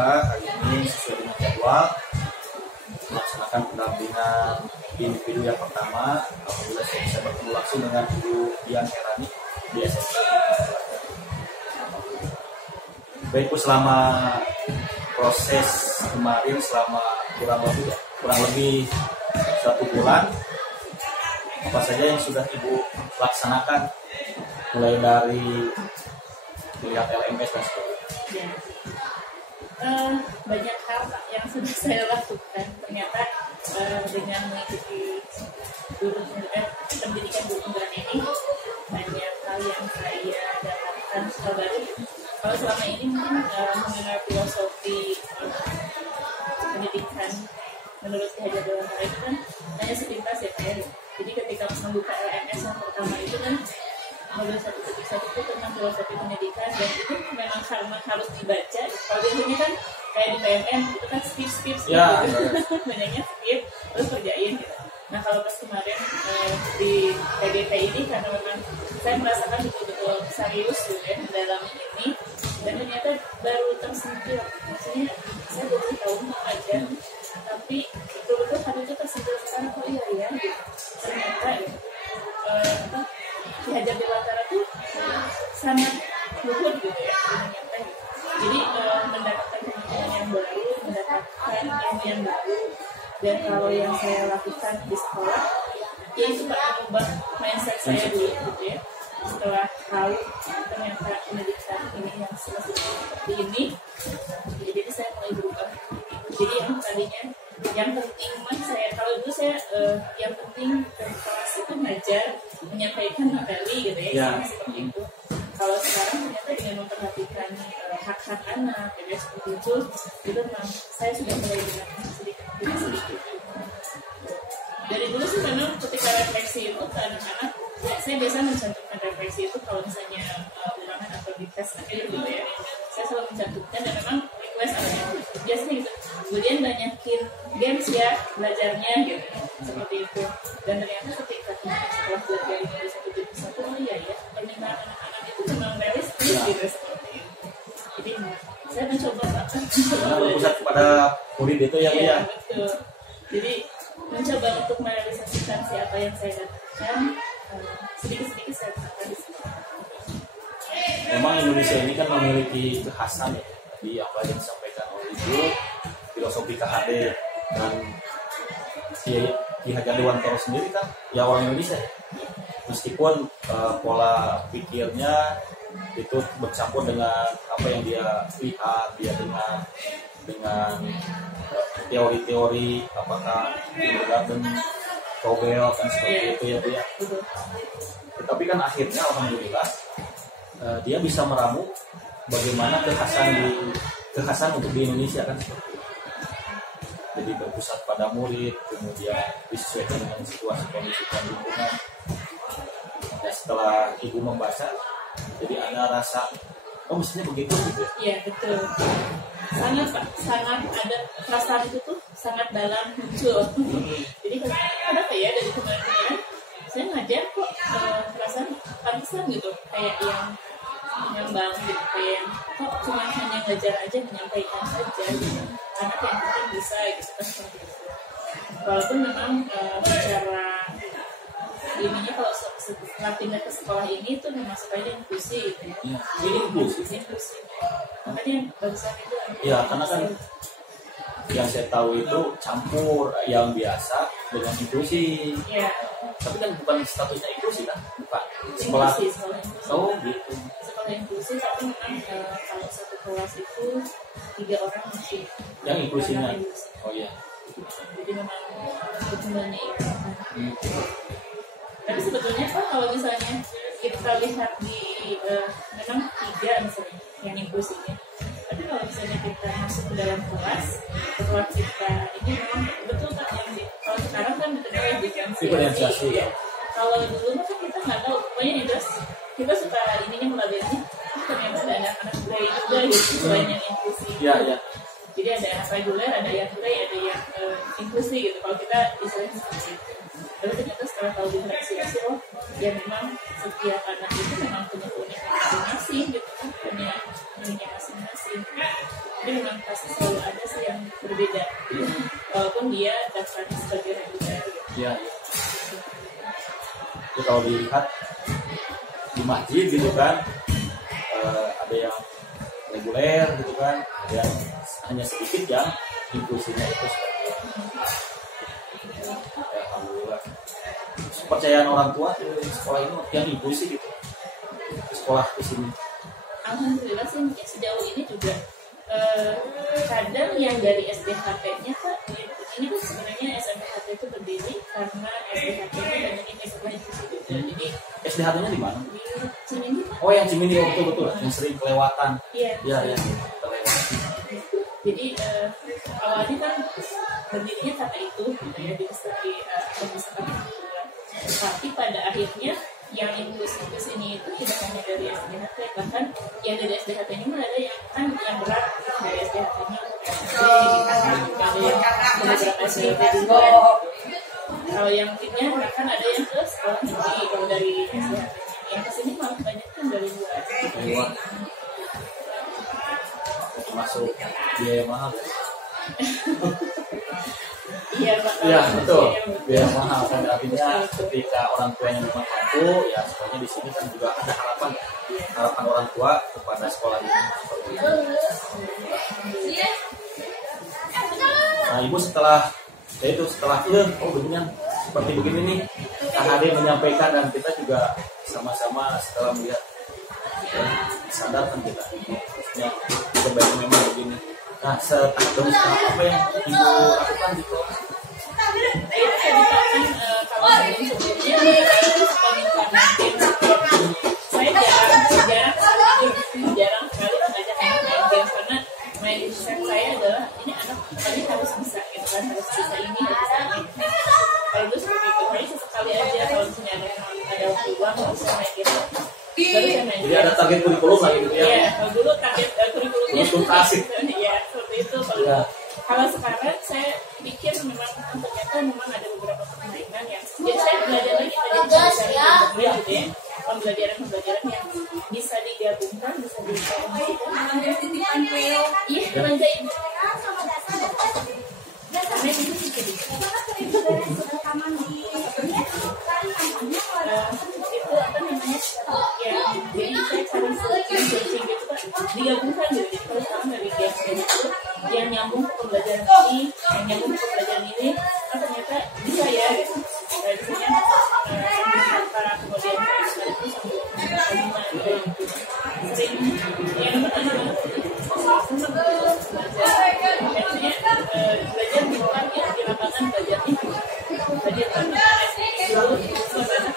Alhamdulillah hari ini sesuai dengan jadwal melaksanakan pendampingan individu yang pertama. Alhamdulillah saya bisa bertemu langsung dengan Ibu Dian Herani di SSC. Baik Bu, selama proses kemarin selama kurang lebih 1 bulan, apa saja yang sudah Ibu laksanakan mulai dari melihat LMS dan sebagainya? Banyak hal Pak yang sudah saya lakukan. Ternyata dengan mengikuti pendidikan guru tunggal ini banyak hal yang saya dapatkan hal baru. Kalau selama ini mungkin mengenal filosofi pendidikan menurut Ki Hajar Dewantara itu kan hanya sepintas ya Pak ya. Jadi ketika membuka LMS yang pertama itu kan modul 1.1 itu tentang filosofi pendidikan, dan itu memang karena harus dibaca. Kalau biasanya kan kayak di PMN itu kan skip ya, gitu. Banyaknya skip terus kerjain gitu. Nah kalau pas kemarin di PBT ini karena memang saya merasakan betul-betul serius gitu ya dalam ini, dan ternyata baru tersentuh. Maksudnya saya baru tahu mengajar, tapi betul-betul hati itu tersentuh sekarang. Oh iya ya gitu. Ternyata Ki Hajar Dewantara tuh sangat luhur gitu ya ternyata gitu. Jadi mendapatkan pemahaman yang baru, mendapatkan ilmu yang baru. Dan kalau yang saya lakukan di sekolah, ya itu mengubah mindset saya dulu gitu ya. Setelah tahu ternyata pendidikan ini yang seperti ini, jadi saya mulai berubah. Jadi yang tadinya yang penting saya kalau dulu saya yang penting kelas itu ngajar, menyampaikan materi gitu ya. Seperti itu. Kalau sekarang ternyata dengan memperhatikan hak-hak anak ya seperti itu memang saya sudah mulai dengan sedikit. Dari dulu sih memang ketika refleksi itu ke anak-anak, saya biasa mencantumkan refleksi itu kalau misalnya ulangan atau di tes akhir gitu ya. Saya selalu mencantumkan dan memang request anaknya biasanya gitu. Kemudian banyakin games ya belajarnya gitu, seperti itu. Dan ternyata ketika setelah belajar ini di 1.1, oh iya ya permintaan anak-anak itu memang realistis gitu seperti itu. Jadi saya mencoba pusat kepada murid itu ya. Betul. Jadi mencoba untuk merealisasikan siapa yang saya dapatkan, sedikit-sedikit saya dapatkan di sini. Memang Indonesia ini kan memiliki kekhasan ya, tadi apa yang disampaikan oleh Ibu, filosofi KHD, dan Ki Hajar Dewantara sendiri kan ya orang Indonesia, meskipun pola pikirnya itu bercampur dengan apa yang dia lihat, dia dengan teori-teori apakah Kindergarten, Tobel kan seperti itu ya Bu ya. Tetapi kan akhirnya alhamdulillah dia bisa meramu bagaimana kekhasan untuk di Indonesia kan seperti itu. Jadi berpusat pada murid, kemudian disesuaikan dengan situasi kondisi dan lingkungan. Ya, setelah Ibu membaca, jadi ada rasa mestinya begitu gitu ya. Iya betul. Sangat ada perasaan itu tuh sangat dalam muncul. Jadi kenapa ya dari kemarin saya ngajar kok perasaan pantesan gitu kayak yang ngembang gitu, kayak kok cuma hanya ngajar aja, menyampaikan saja gitu. Anak yang penting bisa gitu kan seperti itu. Walaupun memang secara ininya kalau setelah pindah ke sekolah ini tuh memang supaya inklusi gitu ya. Jadi inklusi. Makanya bagusan itu. Ya karena kan yang saya tahu itu campur yang biasa dengan inklusi. Iya. Tapi kan bukan statusnya inklusi kan, bukan. Sekolah inklusi. Oh gitu. Sekolah inklusi tapi memang kalau satu kelas itu 3 orang masih. Yang inklusinya. Oh iya. Jadi memang sebenarnya itu. Tapi sebetulnya Pak kalau misalnya kita lihat di memang 3 misalnya yang inklusinya. Tapi kalau misalnya kita masuk ke dalam kelas, setelah kita ini memang betul Pak yang kalau sekarang kan betul diferensiasi. Ya. Kalau dulu kan kita nggak tahu, pokoknya itu kita suka ininya melabelnya. Ternyata ada anak-anak gray juga gitu selain yang inklusi. Iya. Jadi ada yang reguler, ada yang gray, ada yang inklusi gitu. Kalau kita istilahnya seperti itu. Tapi ternyata setelah tahu diferensiasi, ya memang setiap anak itu memang punya keunikan masing-masing gitu kan, punya ininya masing-masing. Jadi memang pasti selalu ada sih yang berbeda, walaupun dia daftarnya sebagai reguler gitu. Iya. Jadi kalau dilihat di masjid gitu kan, ada yang reguler gitu kan, ada yang hanya sedikit yang inklusinya itu. Alhamdulillah. Kepercayaan orang tua di sekolah ini yang inklusi gitu, di sekolah di sini. Alhamdulillah sih mungkin sejauh ini juga kadang yang dari SDHT-nya Kak, ini kan sebenarnya SMPHT itu berdiri karena SDHT-nya banyak yang sekolah inklusi juga. Jadi SDHT-nya di mana? di Cimindi. Oh yang Cimindi, betul yang sering kelewatan. Iya. Iya kelewatan. Jadi awalnya kan berdirinya karena itu gitu ya, di pembesaran kebetulan. Tapi pada akhirnya yang inklusif ini itu tidak hanya dari SDHT, bahkan yang dari SDHT-nya malah ada yang kan yang berat dari SDHT-nya ada yang beberapa SMP juga. Kalau yang lainnya kan ada yang ke sekolah negeri. Kalau dari SDHT-nya yang kesini malah banyak kan dari luar. Masuk biaya mahal. Iya, ya betul, biaya mahal kan, artinya ketika orang tua yang memang mampu, ya sebenarnya di sini kan juga ada harapan orang tua kepada sekolah ini. Nah ibu setelah begini seperti begini nih, KHD menyampaikan dan kita juga sama-sama setelah melihat sadar kan kita, maksudnya sebaiknya memang begini. Nah, setelah apa yang ibu lakukan gitu? Kalau sebelumnya saya jarang sekali mengajak anak main game, karena mindset saya adalah ini anak tadi harus bisa gitu kan, harus bisa ini, harus bisa ini. Kalau dulu seperti itu, tapi sesekali aja kalau misalnya ada waktu luang nggak bisa main game. Jadi ada target kurikulum lah gitu ya? Iya, kalau dulu target kurikulumnya asik. Iya, seperti itu. Kalau sekarang saya pikir memang ternyata memang ada beberapa permainan yang jadi saya belajar lagi gitu ya, pembelajaran yang bisa digabungkan, bisa dikombinasikan. Iya, belanjain. Karena itu jadi itu apa namanya ya, jadi saya cari searching gitu kan, digabungkan gitu. Jadi kalau sekarang dari game itu yang nyambung ke pembelajaran ini, yang nyambung ke pembelajaran ini, kan ternyata bisa ya gitu. Dari sini kata kemudian saya itu sambil sering yang benar senang belajar. Akhirnya belajar di luar ya, di lapangan belajarnya belajar dulu suasana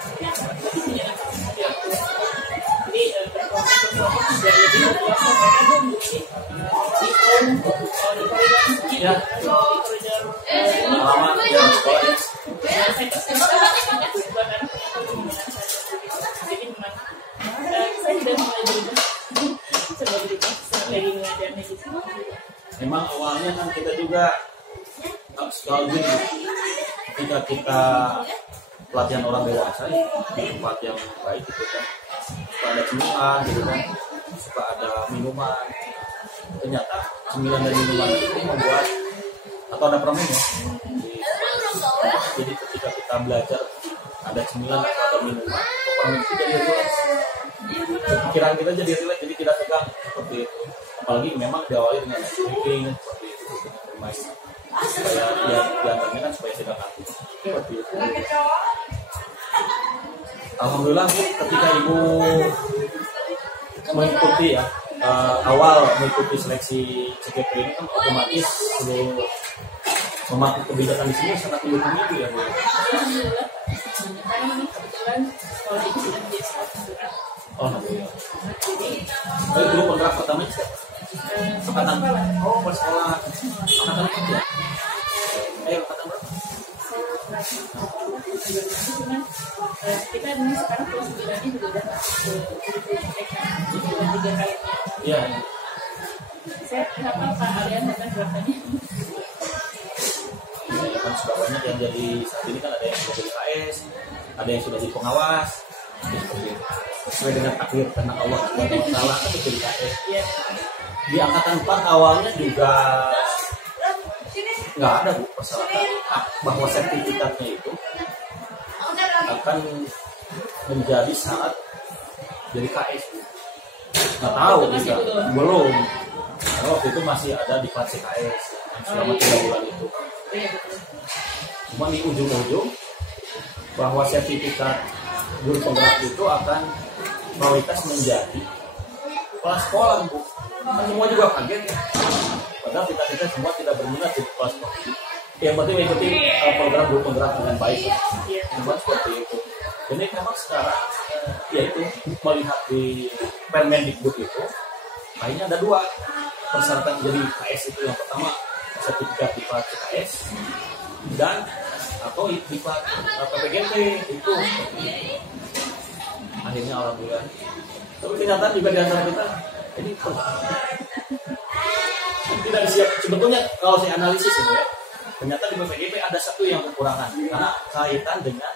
jadi berproses dari lebih dewasa karena di koridor jadi memang saya sudah mulai berubah sebagai dari mengajarnya gitu. Memang awalnya kan kita juga sekali ketika kita pelatihan orang dewasa di tempat yang baik gitu kan, suka ada cemilan gitu kan, suka ada minuman. Ternyata cemilan dan minuman itu membuat, atau ada permen ya, jadi ketika kita belajar ada cemilan atau ada minuman, permen itu jadi relax, pikiran kita jadi relax, jadi tidak tegang seperti itu. Apalagi memang diawali dengan drinking seperti itu, dengan bermain supaya diantaranya kan supaya tidak aktif seperti itu. Alhamdulillah Bu, ketika Ibu mengikuti ya awal mengikuti seleksi CGP ini kan otomatis seluruh memakai kebijakan di sini sangat mendukung Ibu ya Bu. Alhamdulillah, karena kebetulan sekolah ini sudah menjadi sekolah penggerak. Alhamdulillah. Jadi dulu penggerak pertama siapa? Angkatan sekolah angkatan kerja. Angkatan berapa? Cuman kita ini sekarang kelas 9 juga udah masuk ke kurikulum TK 3 kali. Iya. Saya kenapa Pak Alian akan berapanya? Ya kan sudah banyak yang jadi saat ini kan, ada yang sudah jadi KS, ada yang sudah jadi pengawas, seperti itu. sesuai dengan takdir karena Allah Subhanahu wa taala kan menjadi KS. Iya. Di angkatan 4 awalnya juga nggak ada Bu persyaratan bahwa sertifikatnya itu akan menjadi syarat jadi KS. Nggak tahu kita belum. Karena waktu itu masih ada di kelas KS selama 3 bulan itu. Iya betul. Cuma di ujung-ujung bahwa sertifikat guru penggerak itu akan prioritas menjadi kepala sekolah Bu. Kan semua juga kaget ya. Padahal kita semua tidak berminat di kepala sekolah. Yang penting mengikuti program guru penggerak dengan baik. Memang seperti itu. Jadi memang sekarang yaitu melihat di Permendikbud itu kayaknya ada 2 persyaratan jadi KS itu. Yang pertama sertifikat diklat KS dan atau diklat PPGP itu. Akhirnya alhamdulillah. Tapi kenyataan juga di antara kita ini tidak disiap. Sebetulnya kalau saya analisis itu ya, ternyata di PPGP ada satu yang kekurangan karena kaitan dengan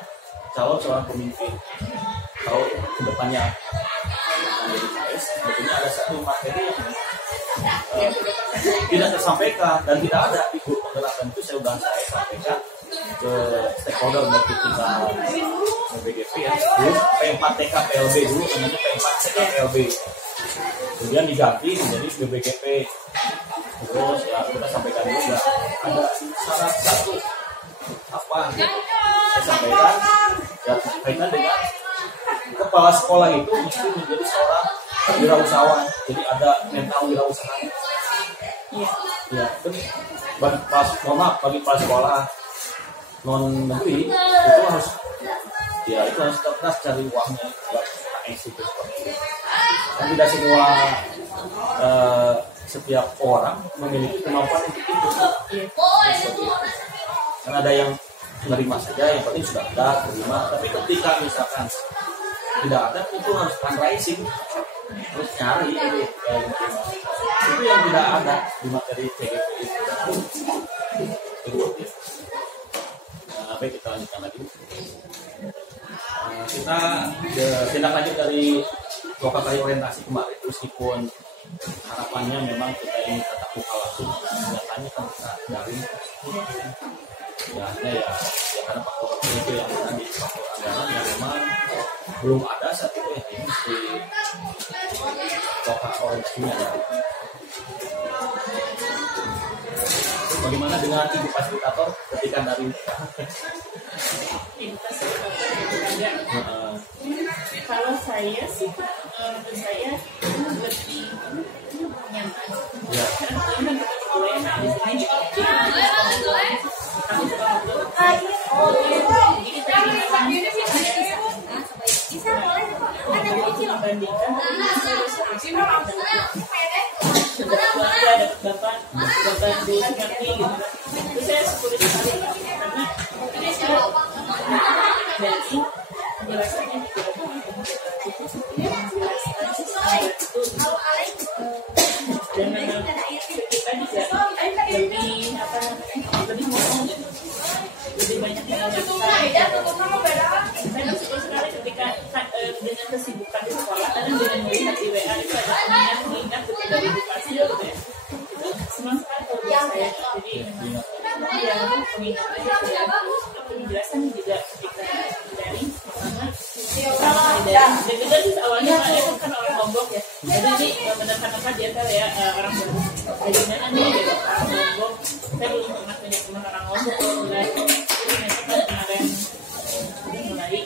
calon pemimpin. Kalau kedepannya menjadi KS, sebetulnya ada satu materi yang tidak tersampaikan dan tidak ada di grup penggerak. Itu saya sampaikan ke stakeholder baik kita PBGP ya, dulu P4TK PLB dulu namanya P4TK PLB, kemudian diganti menjadi BBGP. Terus ya kita sampaikan juga ada syarat satu apa saya sampaikan ya kaitan dengan kepala sekolah itu mesti menjadi seorang wirausahawan, jadi ada mental wirausaha. Ya, bagi kepala sekolah non negeri itu harus cerdas cari uangnya buat KS itu. Dan tidak semua setiap orang memiliki kemampuan untuk itu. Karena ada yang menerima saja, yang penting sudah ada terima. Tapi ketika misalkan tidak ada, itu harus fundraising, terus nyari itu yang tidak ada di materi PGP itu. Baik, kita lanjutkan lagi. Kita tindak lanjut dari 2 kali orientasi kemarin, meskipun harapannya memang kita ini tetap buka langsung, nyatanya kan kita daring. Ya karena faktor itu yang tadi faktor anggaran yang memang belum ada saat itu ya, ini mesti lokal orientasinya ada. Bagaimana dengan ibu fasilitator ketika dari kalau saya sih menurut saya lebih nyaman. Ya. Karena gue di sini aku suka ngobrol. Membandingkan ada bapak dulu ngerti gitu, itu saya sulit sekali karena ini saya dari penjelasannya menjelaskan itu dan memang kita juga lebih ngomong gitu, lebih banyak yang saya bersyukur sekali ketika dengan kesibukan di sekolah karena dengan melihat di WA itu ada pengingat dari edukasi gitu ya, itu senang sekali kalau buat saya. Jadi memang yang pengingat aja penjelasan juga ketika dari pertama dan kita sih awalnya itu kan orang Lombok ya, jadi ini benar-benar dia tahu ya orang baru dari mana nih gitu, orang Lombok. Saya belum pernah punya teman orang Lombok mulai ternyata kan kemarin mulai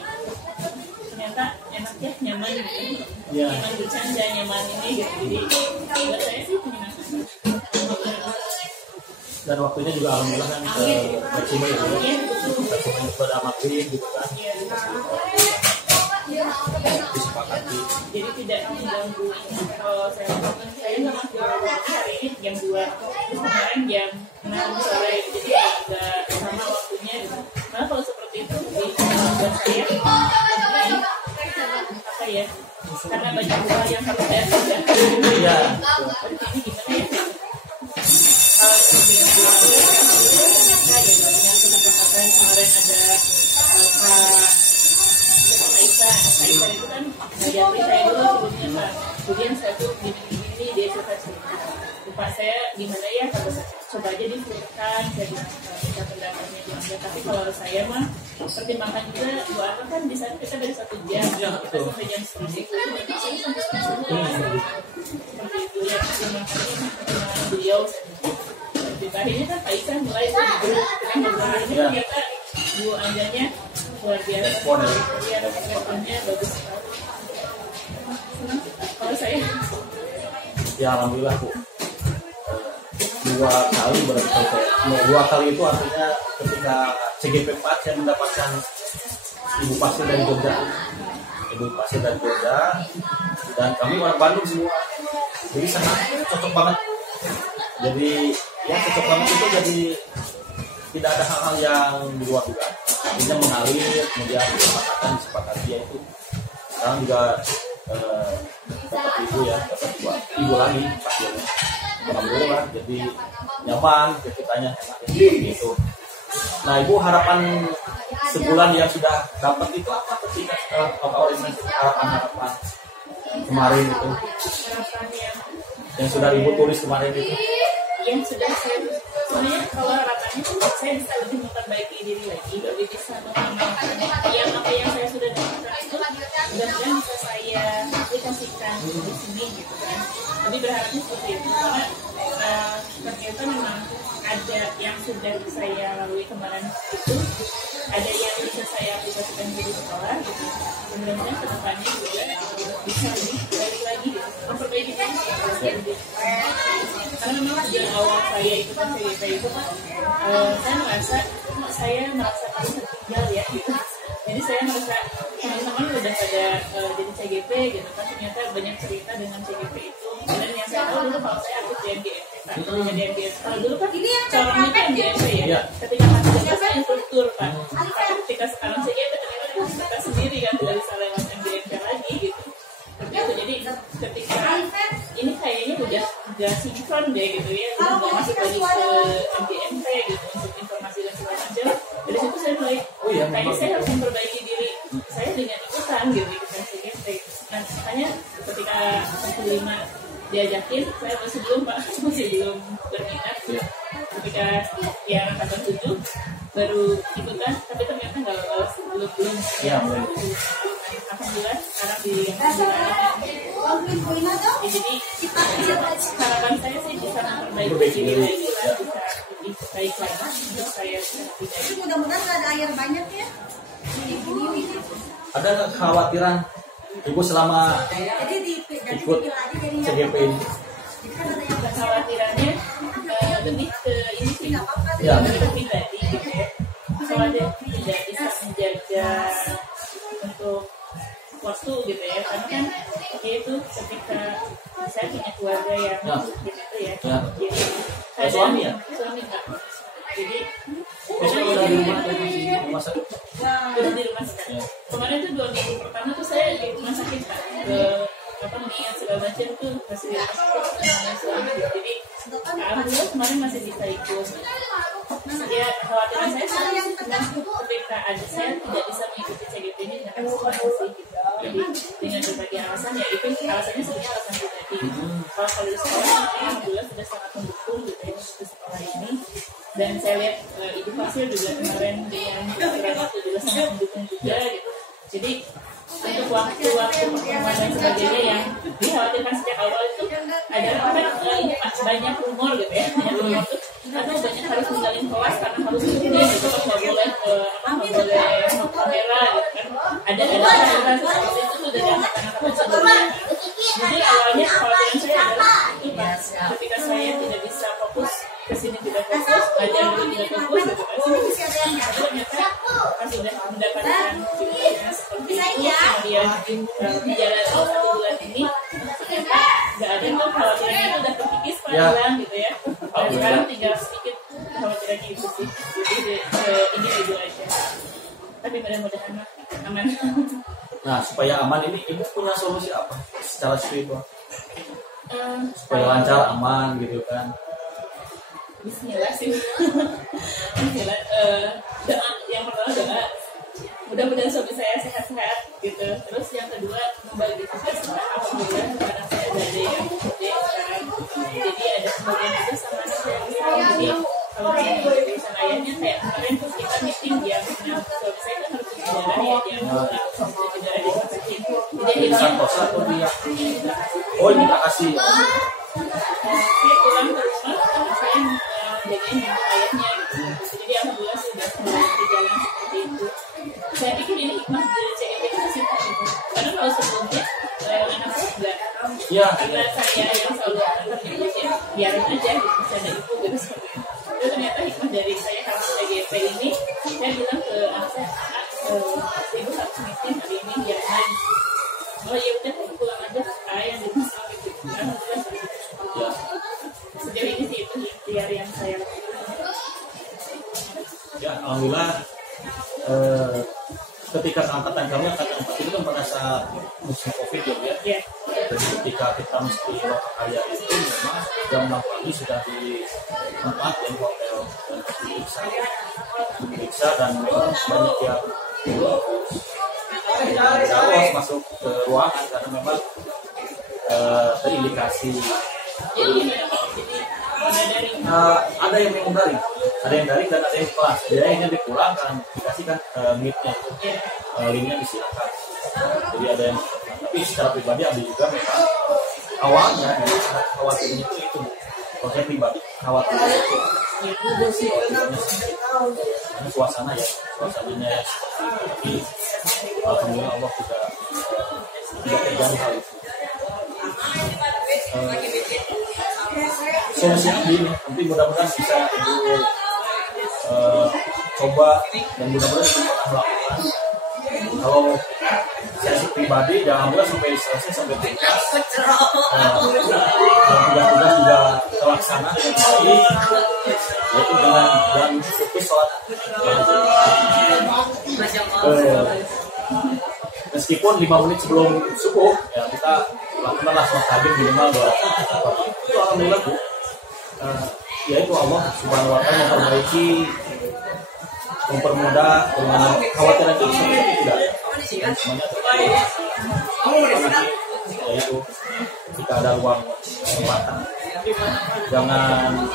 ternyata enak ya, nyaman gitu, nyaman bercanda, nyaman ini gitu. Jadi buat saya sih menyenangkan. Dan waktunya juga alhamdulillah kan fleksibel gitu ya, fleksibel pada maghrib gitu kan, disepakati. Jadi tidak mengganggu. Kalau saya sama hari ini jam 2, terus kemarin jam 6 sore, jadi nggak sama waktunya gitu. Nah kalau seperti itu buat saya apa ya, karena banyak hal yang harus saya kerjakan. Iya. Ini gimana ya? Dengan kemarin ada Kak Aisyah itu kan ngajarin saya gimana ya, kata saya coba aja difulkan, saya bilang kita pendapatnya diambil. Tapi kalau saya mah pertimbangkan juga dua anak kan di sana kita dari 1 jam, kita sampai jam 10 seperti itu ya, pertimbangan beliau. Akhirnya kan Pak Isan mulai ini ternyata Bu Anjanya luar biasa, ya responnya bagus sekali. Kalau saya ya alhamdulillah Bu, 2 kali berarti saya 2 kali itu artinya ketika CGP 4 saya mendapatkan ibu pasien dari Jogja, dan kami orang Bandung semua, jadi sangat cocok banget. Jadi ya cocok banget itu, jadi tidak ada hal-hal yang di luar dugaan. Ini mengalir, kemudian disepakati ya itu. Sekarang juga dapat ibu ya, dapat ibu lagi pasiennya. Alhamdulillah, jadi nyaman, ceritanya enak seperti itu. Nah Ibu, harapan sebulan yang sudah dapat itu apa ketika harapan kemarin itu yang sudah Ibu tulis kemarin itu? Yang sudah saya sebenarnya kalau harapannya saya bisa lebih memperbaiki diri lagi, lebih bisa mengamalkan apa yang saya sudah dapatkan itu mudah-mudahan bisa saya aplikasikan di sini gitu kan. Tapi berharapnya seperti itu karena ternyata memang ada yang sudah saya lalui kemarin itu, ada yang bisa saya aplikasikan di sekolah gitu. Mudah-mudahan kedepannya juga bisa lebih baik lagi gitu, memperbaiki diri. Karena memang di awal saya itu kan CGP itu kan saya merasa paling tertinggal ya gitu. Jadi saya merasa teman-teman udah pada jadi CGP gitu kan, ternyata banyak cerita dengan CGP itu. Dan yang saya tahu dulu kalau saya aktif di MGMP, Pak. Jadi MGMP kalau dulu kan corongnya itu MGMP ya. Ketika masih ada infrastruktur Pak. Tapi ketika sekarang CGP ternyata kita sendiri kan tidak bisa lewat MGMP lagi gitu. Seperti itu. Jadi ketika ini kayaknya udah gak sinkron deh gitu ya, udah gak masuk lagi ke MGMP gitu untuk informasi dan segala macam. Dari situ saya mulai kayaknya saya harus memperbaiki diri saya dengan ikutan gitu ikutan CGP. Nah makanya ketika 15 diajakin, saya masih belum berminat. Ketika yang angkatan 7 baru ikutan, tapi ternyata nggak lolos, belum. Alhamdulillah sekarang di jadi harapan saya sih bisa memperbaiki diri lagi lah, bisa lebih baik lagi untuk saya pribadi. Mudah-mudahan nggak ada air banyak ya. Ada kekhawatiran Ibu selama ikut CGP ini? Kekhawatirannya lebih ke ini sih, lebih ke pribadi gitu ya. Soalnya tidak bisa menjaga untuk waktu gitu ya, karena kan itu ketika saya punya keluarga yang gitu ya. Jadi suami ya? Suami Kak. Jadi udah di rumah sakit? Udah di rumah sakit. Kemarin tuh 2 minggu pertama tuh saya di rumah sakit Kak. Mengingat segala macam tuh masih di rumah sakit dengan suami. Jadi alhamdulillah kemarin masih bisa ikut. Ya kekhawatiran saya ketika ada saya tidak bisa mengikuti CGP ini dengan konsekuensi gitu. Jadi dengan berbagai alasan ya itu alasannya sebenarnya alasan pribadi. Kalau di sekolah alhamdulillah sudah sangat mendukung gitu ya untuk sekolah ini. Dan saya lihat Ibu Fasil juga kemarin dengan pikiran itu juga sangat mendukung juga gitu. Jadi untuk waktu-waktu pertemuan dan sebagainya yang dikhawatirkan sejak awal itu adalah kan banyak rumor gitu ya, banyak rumor itu atau banyak harus ninggalin kelas karena harus ini gitu kan nggak boleh kamera gitu kan, ada seperti itu tuh dari anak-anak sebelumnya. Jadi awalnya kekhawatiran saya adalah itu Pak, ketika saya tidak bisa fokus kesini, tidak fokus belajar dulu tidak fokus gitu kan, tapi ternyata pas sudah mendapatkan videonya seperti itu kemudian menjalani 1 bulan ini ternyata nggak ada tuh kekhawatirannya itu udah terkikis Pak hilang gitu ya. Dan sekarang tinggal sedikit kekhawatirannya itu sih, jadi ini dulu aja, tapi mudah-mudahan aman. Nah supaya aman ini Ibu punya solusi apa secara spiritual supaya lancar aman gitu kan? Bismillah sih. Bismillah. Doa yang pertama doa. Mudah-mudahan suami saya sehat-sehat gitu. Terus yang kedua membagi tugas. Alhamdulillah sekarang saya ada yang gede sekarang. Jadi ada sebagian juga sama anak saya. Jadi kalau misalnya kebiasaan ayahnya kayak kemarin tuh kita meeting jam 6, suami saya kan harus kejaran ya jam 6 kejaran di rumah sakit. Jadi Santosa atau dia? Oh ini tak kasih. saya pulang ke rumah, saya jagain dengan ayahnya gitu. Jadi alhamdulillah sudah berjalan seperti itu. Saya pikir ini hikmah dari CGP itu simpel gitu. Karena kalau sebelumnya anak saya enggak, Ya. karena saya yang selalu antar ya biarin aja gitu, misalnya itu gitu. Itu ternyata hikmah dari saya karena CGP ini, saya bilang ke anak saya, ibu harus meeting hari ini jangan. Oh ya udah, aku pulang aja, yang di rumah gitu. Alhamdulillah. Ya. Sejauh ini sih itu ikhtiar yang saya lakukan. Ya, alhamdulillah ketika angkatan kami angkatan 4 itu kan pada saat musim COVID ya. Ya. Jadi ketika kita mesti waktu karya itu memang jam 6 pagi sudah di tempat yang hotel dan diperiksa dan memang banyak yang harus masuk ke ruangan karena memang terindikasi. Jadi Ada yang daring, ada yang daring dan ada yang kelas. Jadi ini dipulangkan, dikasihkan meet-nya itu, linknya disilakan. Jadi ada yang, tapi secara pribadi ada juga memang awalnya khawatirnya itu. Kalau saya pribadi khawatir itu, karena suasananya ya seperti itu. Tapi alhamdulillah Allah tidak terjadi hal itu. Solusinya begini, nanti mudah-mudahan bisa ibu coba dan mudah-mudahan ibu pernah melakukan. Kalau saya pribadi, alhamdulillah sampai selesai sampai tuntas, tugas-tugas juga terlaksana dengan baik, yaitu dengan sukses sholat. Meskipun 5 menit sebelum subuh, ya kita lakukanlah sholat tahajud minimal 2 rakaat. Itu alhamdulillah Bu. Yaitu Allah Subhanahu wa taala mempermudah dengan khawatiran itu seperti tidak dan semuanya yaitu jika ada ruang kesempatan jangan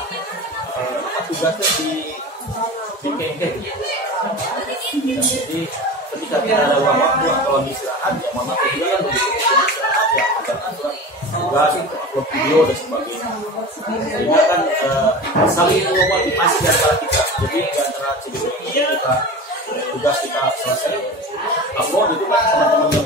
tugasnya di kengkeng. Jadi ketika tidak ada ruang waktu atau lagi istirahat ya mama juga kan begitu istirahat ya karena tugas upload video dan sebagainya sehingga kan saling memotivasi di antara kita. Jadi di antara CGP kita tugas kita selesai upload itu kan teman-teman